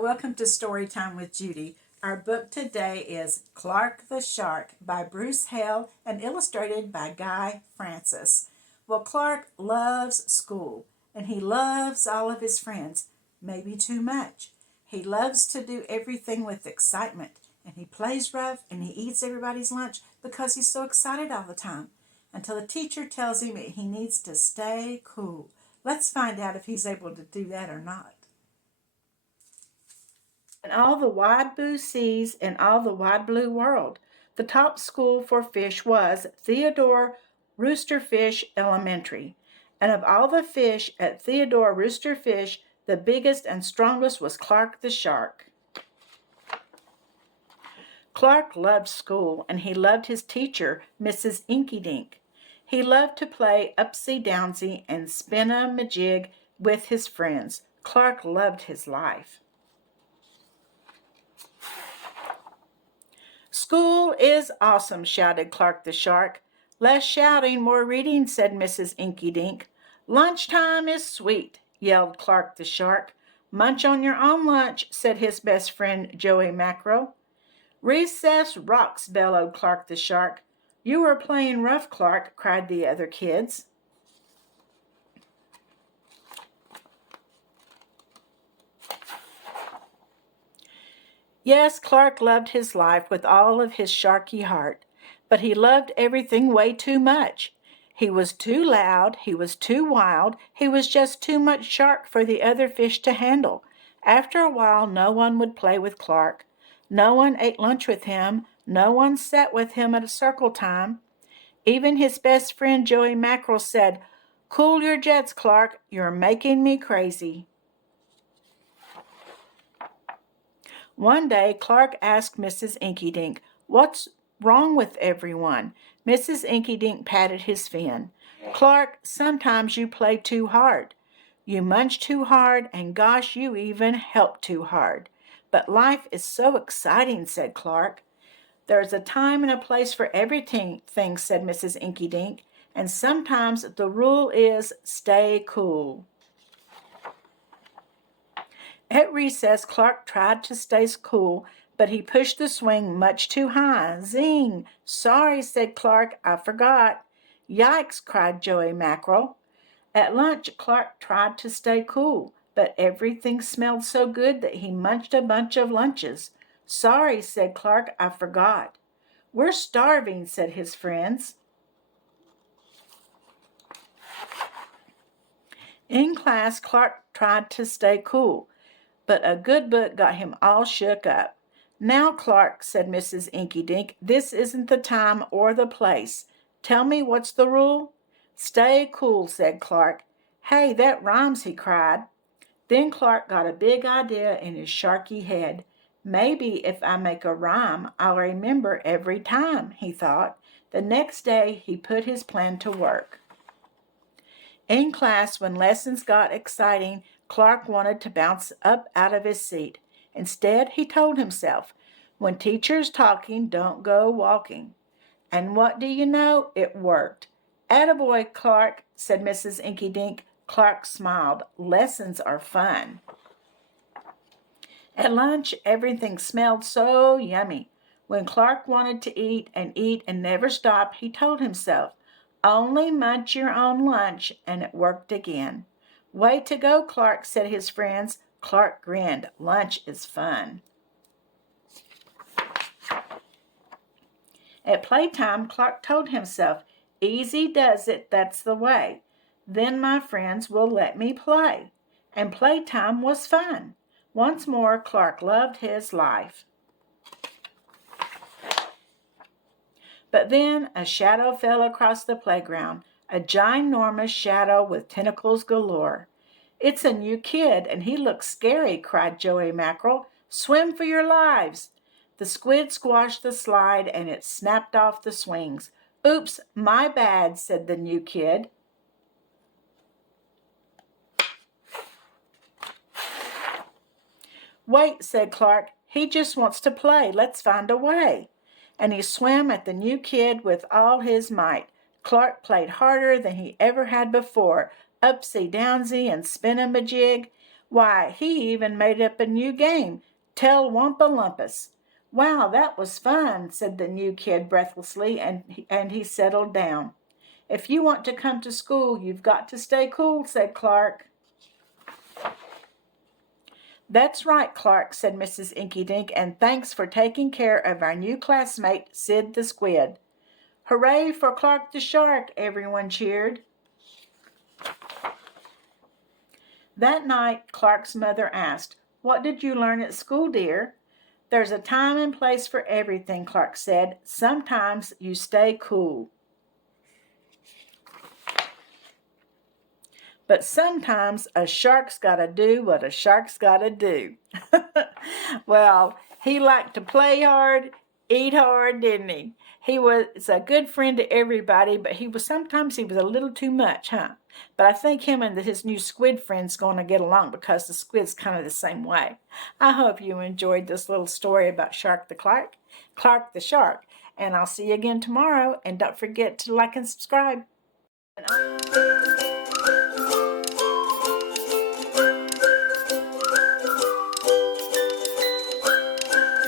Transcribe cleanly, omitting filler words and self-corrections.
welcome to Storytime with Judy. Our book today is Clark the Shark by Bruce Hale and illustrated by Guy Francis. Well, Clark loves school and he loves all of his friends, maybe too much. He loves to do everything with excitement and he plays rough and he eats everybody's lunch because he's so excited all the time until the teacher tells him he needs to stay cool. Let's find out if he's able to do that or not. In all the wide blue seas and all the wide blue world, the top school for fish was Theodore Roosterfish Elementary. And of all the fish at Theodore Roosterfish, the biggest and strongest was Clark the Shark. Clark loved school, and he loved his teacher, Mrs. Inky-Dink. He loved to play upsy-downsy and spin-a-majig with his friends. Clark loved his life. "School is awesome," shouted Clark the Shark. "Less shouting, more reading," said Mrs. Inky-Dink. "Lunchtime is sweet," yelled Clark the Shark. "Munch on your own lunch," said his best friend Joey Mackerel. "Recess rocks," bellowed Clark the Shark. "You were playing rough, Clark," cried the other kids. Yes, Clark loved his life with all of his sharky heart, but he loved everything way too much. He was too loud, he was too wild, he was just too much shark for the other fish to handle. After a while, no one would play with Clark. No one ate lunch with him. No one sat with him at a circle time. Even his best friend Joey Mackerel said, "Cool your jets, Clark. You're making me crazy." One day, Clark asked Mrs. Inky-Dink, "What's wrong with everyone?" Mrs. Inky-Dink patted his fin. "Clark, sometimes you play too hard. You munch too hard, and gosh, you even help too hard. But life is so exciting," said Clark. "There's a time and a place for everything," said Mrs. Inky-Dink, "and sometimes the rule is stay cool." At recess, Clark tried to stay cool, but he pushed the swing much too high. "Zing! Sorry," said Clark. "I forgot." "Yikes!" cried Joey Mackerel. At lunch, Clark tried to stay cool, but everything smelled so good that he munched a bunch of lunches. "Sorry," said Clark. "I forgot." "We're starving," said his friends. In class, Clark tried to stay cool, but a good book got him all shook up. "Now, Clark," said Mrs. Inky-Dink, "this isn't the time or the place. Tell me what's the rule?" "Stay cool," said Clark. "Hey, that rhymes," he cried. Then Clark got a big idea in his sharky head. "Maybe if I make a rhyme, I'll remember every time," he thought. The next day, he put his plan to work. In class, when lessons got exciting, Clark wanted to bounce up out of his seat. Instead, he told himself, "When teacher's talking, don't go walking." And what do you know? It worked. "Attaboy, Clark," said Mrs. Inky-Dink. Clark smiled. Lessons are fun. At lunch, everything smelled so yummy. When Clark wanted to eat and never stop, he told himself, "Only munch your own lunch," and it worked again. "Way to go, Clark," said his friends. Clark grinned. Lunch is fun. At playtime, Clark told himself, "Easy does it, that's the way. Then my friends will let me play." And playtime was fun. Once more, Clark loved his life. But then a shadow fell across the playground, a ginormous shadow with tentacles galore. "It's a new kid, and he looks scary," cried Joey Mackerel. "Swim for your lives!" The squid squashed the slide, and it snapped off the swings. "Oops, my bad," said the new kid. "Wait," said Clark. "He just wants to play. Let's find a way." And he swam at the new kid with all his might. Clark played harder than he ever had before, upsy-downsy and spin-a-majig. Why, he even made up a new game, Tell Wumpa Lumpus. Wow, that was fun, said the new kid breathlessly, and he settled down. If you want to come to school, you've got to stay cool, said Clark. That's right, Clark, said Mrs. Inky Dink, and thanks for taking care of our new classmate, Sid the Squid. Hooray for Clark the Shark, everyone cheered. That night, Clark's mother asked, What did you learn at school, dear? There's a time and place for everything, Clark said. Sometimes you stay cool. But sometimes a shark's got to do what a shark's got to do. Well, he liked to play hard, eat hard, didn't he? He was a good friend to everybody, but sometimes he was a little too much, huh? But I think him and his new squid friend's going to get along because the squid's kind of the same way. I hope you enjoyed this little story about Clark the Shark. And I'll see you again tomorrow. And don't forget to like and subscribe.